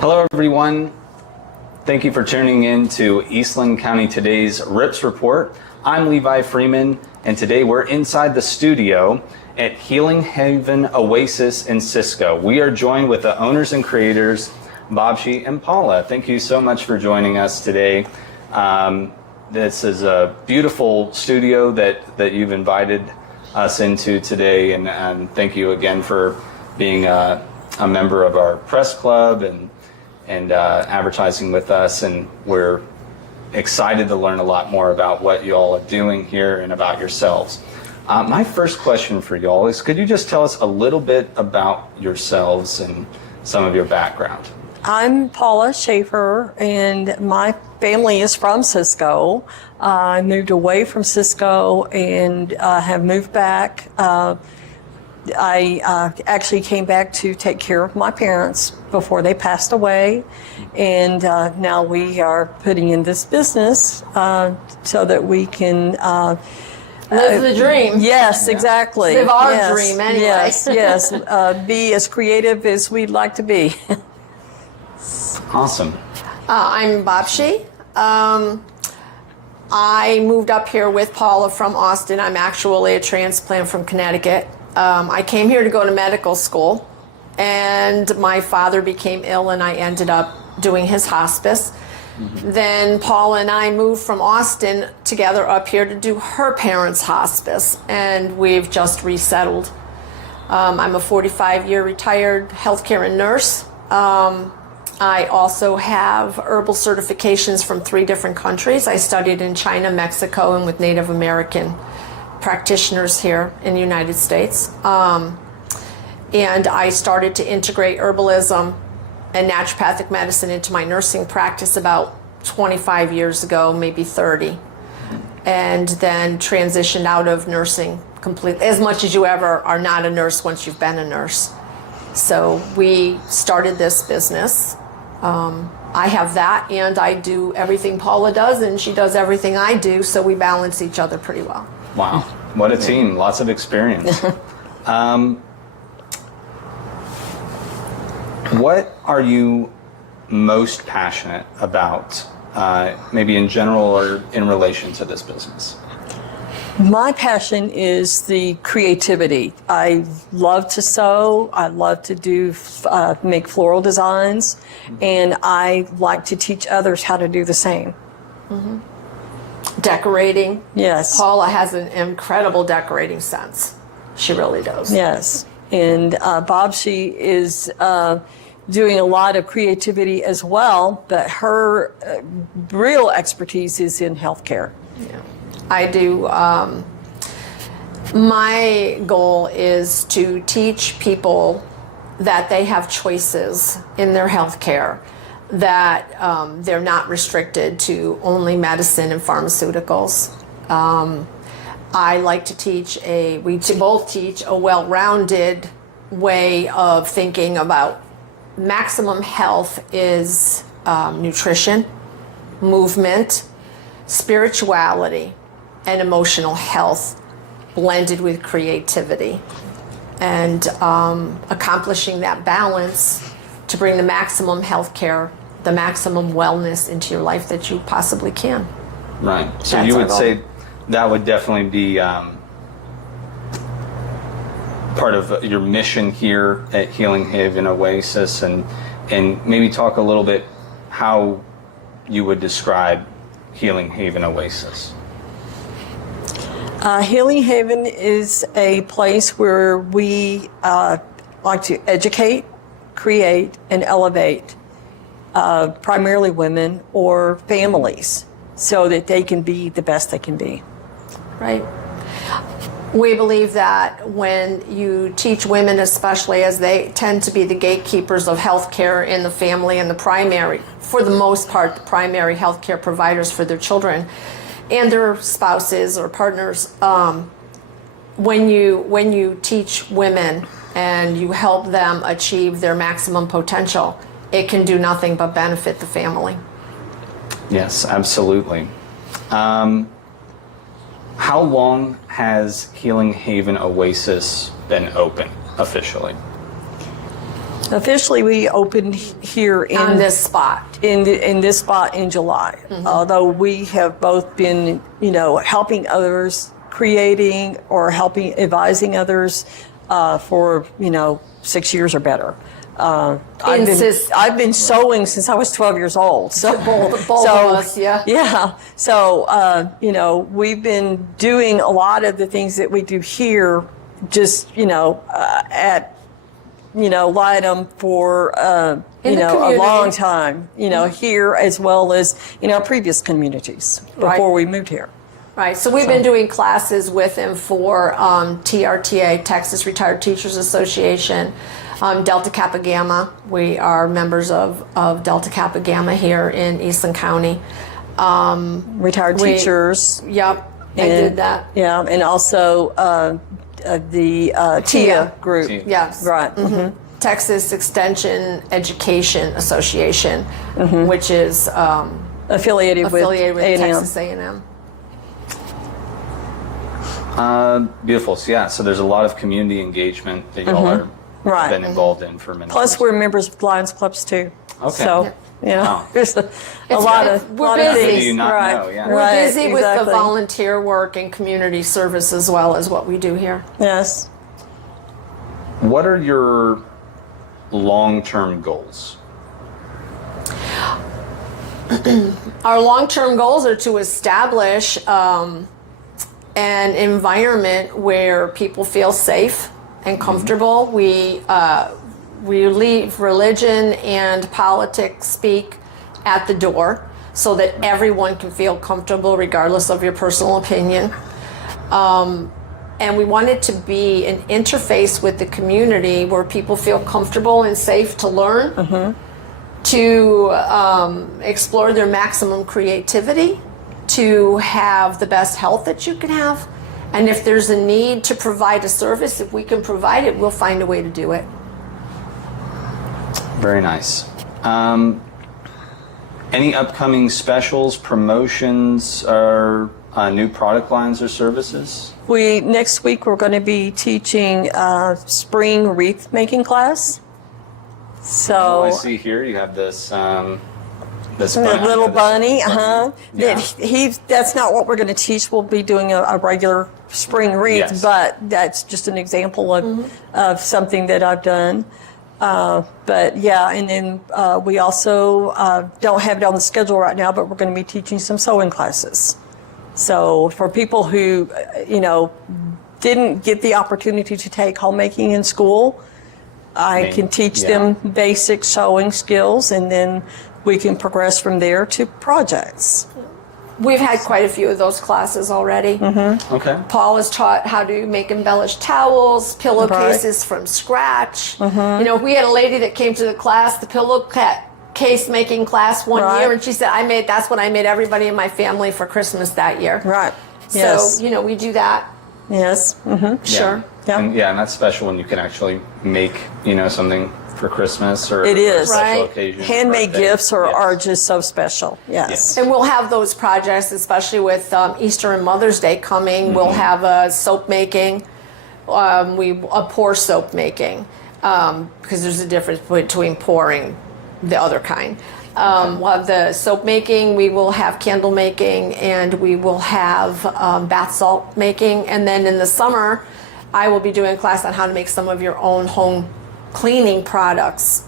Hello, everyone. Thank you for tuning in to Eastland County Today's RIPS Report. I'm Levi Freeman, and today we're inside the studio at Healing Haven Oasis in Cisco. We are joined with the owners and creators, Babshi and Paula. Thank you so much for joining us today. This is a beautiful studio that you've invited us into today, and thank you again for being a member of our press club and advertising with us, and we're excited to learn a lot more about what y'all are doing here and about yourselves. My first question for y'all is, could you just tell us a little bit about yourselves and some of your background? I'm Paula Schaefer, and my family is from Cisco. I moved away from Cisco and have moved back. I actually came back to take care of my parents before they passed away, and now we are putting in this business so that we can live the dream. Yes, exactly. Live our dream anyway. Yes. Be as creative as we'd like to be. Awesome. I'm Babshi. I moved up here with Paula from Austin. I'm actually a transplant from Connecticut. I came here to go to medical school, and my father became ill, and I ended up doing his hospice. Mm-hmm. Then Paula and I moved from Austin together up here to do her parents' hospice, and we've just resettled. I'm a 45-year retired healthcare and nurse. I also have herbal certifications from 3 different countries. I studied in China, Mexico, and with Native American practitioners here in the United States. And I started to integrate herbalism and naturopathic medicine into my nursing practice about 25 years ago, maybe 30. And then transitioned out of nursing completely, as much as you ever are not a nurse once you've been a nurse. So we started this business. I have that, and I do everything Paula does, and she does everything I do, so we balance each other pretty well. Wow, what a team, lots of experience. What are you most passionate about, maybe in general or in relation to this business? My passion is the creativity. I love to sew. I love to do make floral designs, and I like to teach others how to do the same. Mm-hmm. Decorating. Yes. Paula has an incredible decorating sense. She really does. Yes. And Babshi is doing a lot of creativity as well, but her real expertise is in healthcare. Yeah. I do. My goal is to teach people that they have choices in their healthcare, that they're not restricted to only medicine and pharmaceuticals. I like to teach we both teach a well-rounded way of thinking about maximum health is nutrition, movement, spirituality, and emotional health blended with creativity, and accomplishing that balance to bring the maximum health care, the maximum wellness into your life that you possibly can. Right. So you would say that would definitely be part of your mission here at Healing Haven Oasis, and maybe talk a little bit how you would describe Healing Haven Oasis. Healing Haven is a place where we like to educate, create, and elevate primarily women or families so that they can be the best they can be. Right. We believe that when you teach women, especially as they tend to be the gatekeepers of healthcare in the family and the primary, for the most part, the primary healthcare providers for their children and their spouses or partners, when you teach women and you help them achieve their maximum potential, it can do nothing but benefit the family. Yes, absolutely. How long has Healing Haven Oasis been open officially? Officially, we opened here On in this spot. in this spot in July. Although we have both been, helping others, creating or advising others for 6 years or better. I've been sewing since I was 12 years old. So Both of us, yeah. Yeah. So we've been doing a lot of the things that we do here, just at Lytton for a long time. Here as well as previous communities before we moved here. Right, so we've been doing classes with him for TRTA, Texas Retired Teachers Association, Delta Kappa Gamma. We are members of Delta Kappa Gamma here in Eastland County. Retired teachers. Yep, I did that. Yeah, and also the TIA group. Yes. Right. Texas Extension Education Association, which is Affiliated with A&M. Texas A&M. Beautiful. So there's a lot of community engagement that y'all are been involved in for many Plus, years. we're members of Lions Clubs too. Okay. So, Wow. there's a lot of we're lot of busy. things. Do you not right. know? Yeah. We're Right, busy with the exactly. volunteer work and community service as well as what we do here. Yes. What are your long-term goals? Our long-term goals are to establish an environment where people feel safe and comfortable. We leave religion and politics speak at the door so that everyone can feel comfortable regardless of your personal opinion. And we want it to be an interface with the community where people feel comfortable and safe to learn, to explore their maximum creativity, to have the best health that you can have. And if there's a need to provide a service, if we can provide it, we'll find a way to do it. Very nice. Any upcoming specials, promotions, or new product lines or services? Next week we're going to be teaching spring wreath making class. So I see here you have this this the bunny, little this bunny, Yeah. That's not what we're going to teach. We'll be doing a regular spring wreath, Yes. but that's just an example of something that I've done. But yeah, and then we also don't have it on the schedule right now, but we're going to be teaching some sewing classes. So for people who, didn't get the opportunity to take homemaking in school, I can teach them basic sewing skills, and then we can progress from there to projects. We've had quite a few of those classes already. Okay. Paul has taught how to make embellished towels, pillowcases from scratch. We had a lady that came to the class, the pillowcase making class one year, and she said, that's what I made everybody in my family for Christmas that year. Right. Yes. So, we do that. Yes. Sure. Yeah. And that's special when you can actually make, something for Christmas or It is. for a special Right. occasion. Handmade birthday. gifts are Yes. just so special. Yes. Yes. And we'll have those projects, especially with Easter and Mother's Day coming. We'll have a soap making, a pour soap making, because there's a difference between pouring the other kind. We'll have the soap making, we will have candle making, and we will have bath salt making. And then in the summer, I will be doing a class on how to make some of your own home cleaning products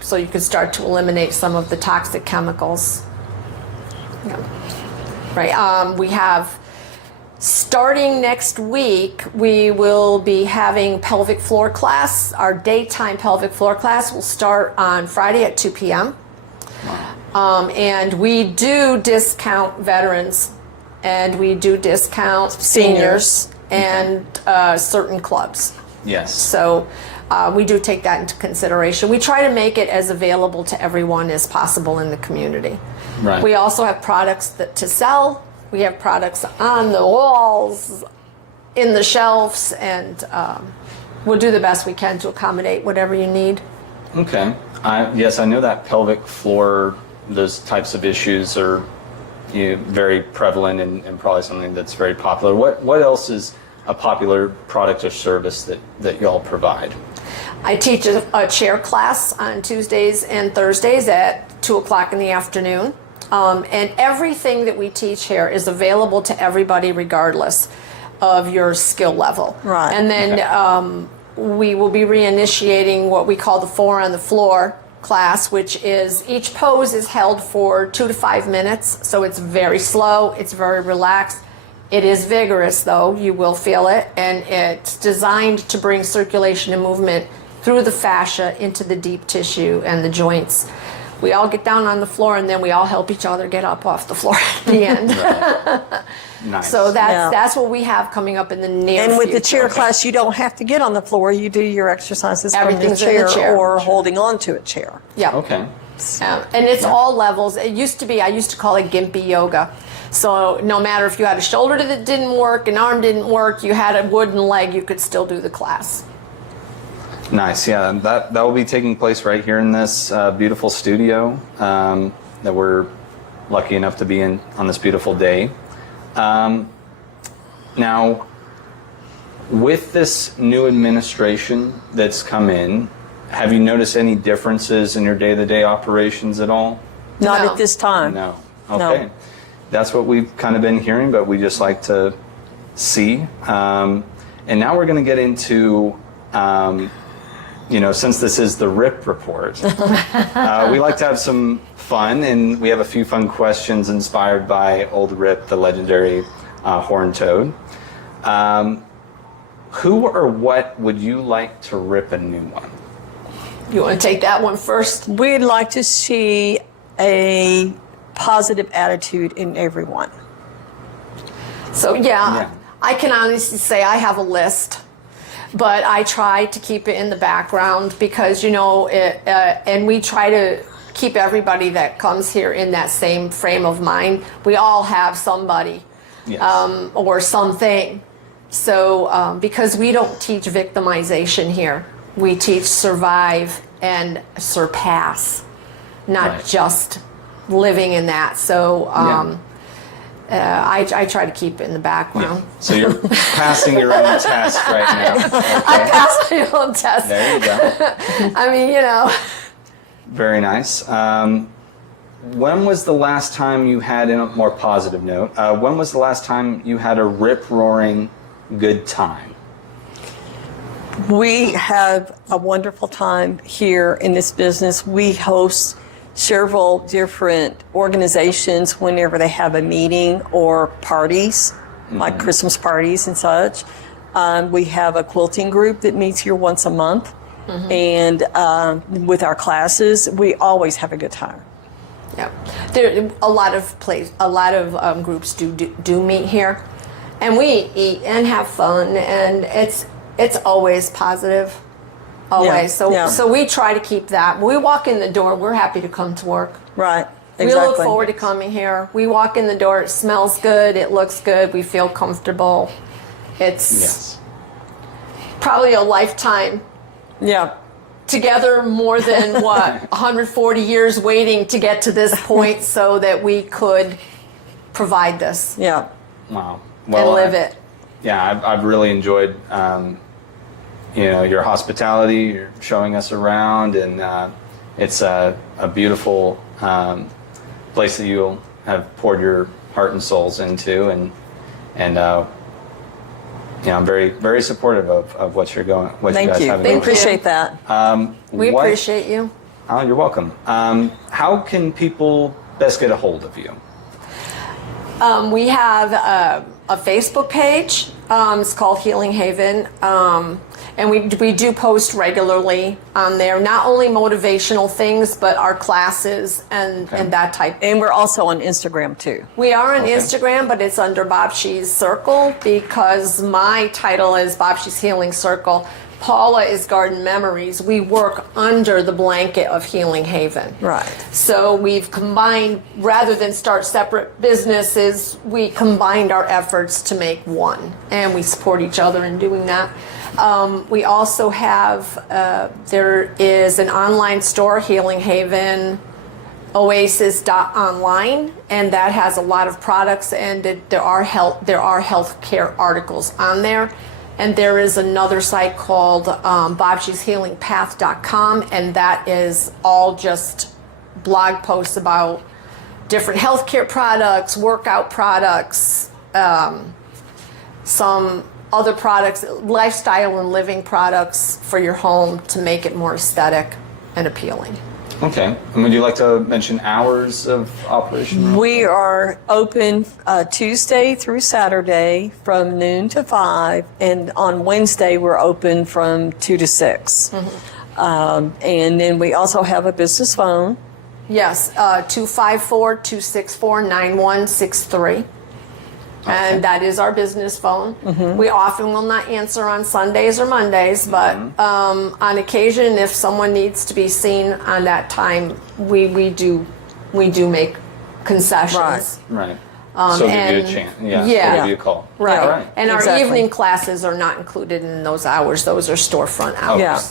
so you can start to eliminate some of the toxic chemicals. Yeah. Right. We have, starting next week, we will be having pelvic floor class. Our daytime pelvic floor class will start on Friday at 2 p.m. And we do discount veterans, and we do discount seniors and certain clubs. Yes. So we do take that into consideration. We try to make it as available to everyone as possible in the community. Right. We also have products to sell. We have products on the walls, in the shelves, and we'll do the best we can to accommodate whatever you need. Okay. Yes, I know that pelvic floor, those types of issues are very prevalent and probably something that's very popular. What else is a popular product or service that y'all provide? I teach a chair class on Tuesdays and Thursdays at 2 o'clock in the afternoon. And everything that we teach here is available to everybody regardless of your skill level. Right. And then we will be reinitiating what we call the 4 on the floor class, which is each pose is held for 2 to 5 minutes. So it's very slow, it's very relaxed. It is vigorous though, you will feel it. And it's designed to bring circulation and movement through the fascia into the deep tissue and the joints. We all get down on the floor and then we all help each other get up off the floor at the end. Nice. So that's what we have coming up in the near future. And with the chair class, you don't have to get on the floor. You do your exercises from the Everything's in the chair, chair. or holding on to a chair. Yeah. Okay. And it's all levels. It used to be, I used to call it gimpy yoga. So no matter if you had a shoulder that didn't work, an arm didn't work, you had a wooden leg, you could still do the class. Nice. Yeah, that will be taking place right here in this beautiful studio that we're lucky enough to be in on this beautiful day. Now, with this new administration that's come in, have you noticed any differences in your day-to-day operations at all? Not No. at this time. No. Okay. That's what we've kind of been hearing, but we just like to see. And now we're going to get into, since this is the RIP report, we like to have some fun, and we have a few fun questions inspired by Old Rip, the legendary horned toad. Who or what would you like to rip a new one? You want to take that one first? We'd like to see a positive attitude in everyone. So Yeah. I can honestly say I have a list, but I try to keep it in the background because and we try to keep everybody that comes here in that same frame of mind. We all have somebody Yes. or something. So because we don't teach victimization here, we teach survive and surpass, not Right. just living in that. So I try to keep it in the background. So you're passing your own test right now. I passed my own test. There you go. I mean, Very nice. When was the last time you had, in a more positive note, when was the last time you had a rip-roaring good time? We have a wonderful time here in this business. We host several different organizations whenever they have a meeting or parties, like Christmas parties and such. We have a quilting group that meets here once a month. And with our classes, we always have a good time. Yeah, there a lot of groups do meet here, and we eat and have fun, and it's always positive, always. Yeah. So we try to keep that. When we walk in the door, we're happy to come to work. Right. We Exactly. look forward to coming here. We walk in the door, it smells good, it looks good, we feel comfortable. It's Yes. probably a lifetime Yeah. together, more than 140 years waiting to get to this point so that we could provide this Yeah. Wow. and live it. Yeah, I've really enjoyed, your hospitality. You're showing us around, and it's a beautiful place that you have poured your heart and souls into, and I'm very, very supportive of what you guys Thank you. have. We Thank you. appreciate that. We appreciate you. Oh, you're welcome. How can people best get a hold of you? We have a Facebook page. It's called Healing Haven. And we do post regularly on there, not only motivational things, but our classes and that type. And we're also on Instagram too. We are on Okay. Instagram, but it's under Babshi's Circle because my title is Babshi's Healing Circle. Paula is Garden Memories. We work under the blanket of Healing Haven. Right. So we've combined, rather than start separate businesses, we combined our efforts to make one. And we support each other in doing that. We also have, there is an online store, Healing Haven Oasis.online, and that has a lot of products, and there are healthcare articles on there. And there is another site called Babshi'sHealingPath.com, and that is all just blog posts about different healthcare products, workout products, some other products, lifestyle and living products for your home to make it more aesthetic and appealing. Okay. And would you like to mention hours of operation? We are open Tuesday through Saturday from noon to 5, and on Wednesday we're open from 2 to 6. And then we also have a business phone. Yes, 254-264-9163. And that is our business phone. We often will not answer on Sundays or Mondays, but on occasion, if someone needs to be seen on that time, we do make concessions. Right. So give you a chance. Yeah. Yeah. So give you a call. Right. All right. And our Exactly. evening classes are not included in those hours. Those are storefront hours. Yeah.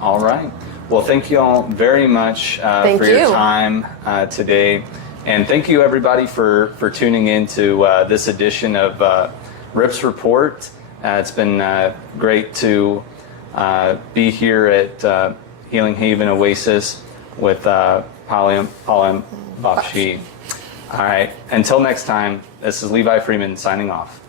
All right. Well, thank you all very much for your you. time today. And thank you, everybody, for tuning in to this edition of Rip's Report. It's been great to be here at Healing Haven Oasis with Paula and Babshi. All right. Until next time, this is Levi Freeman signing off.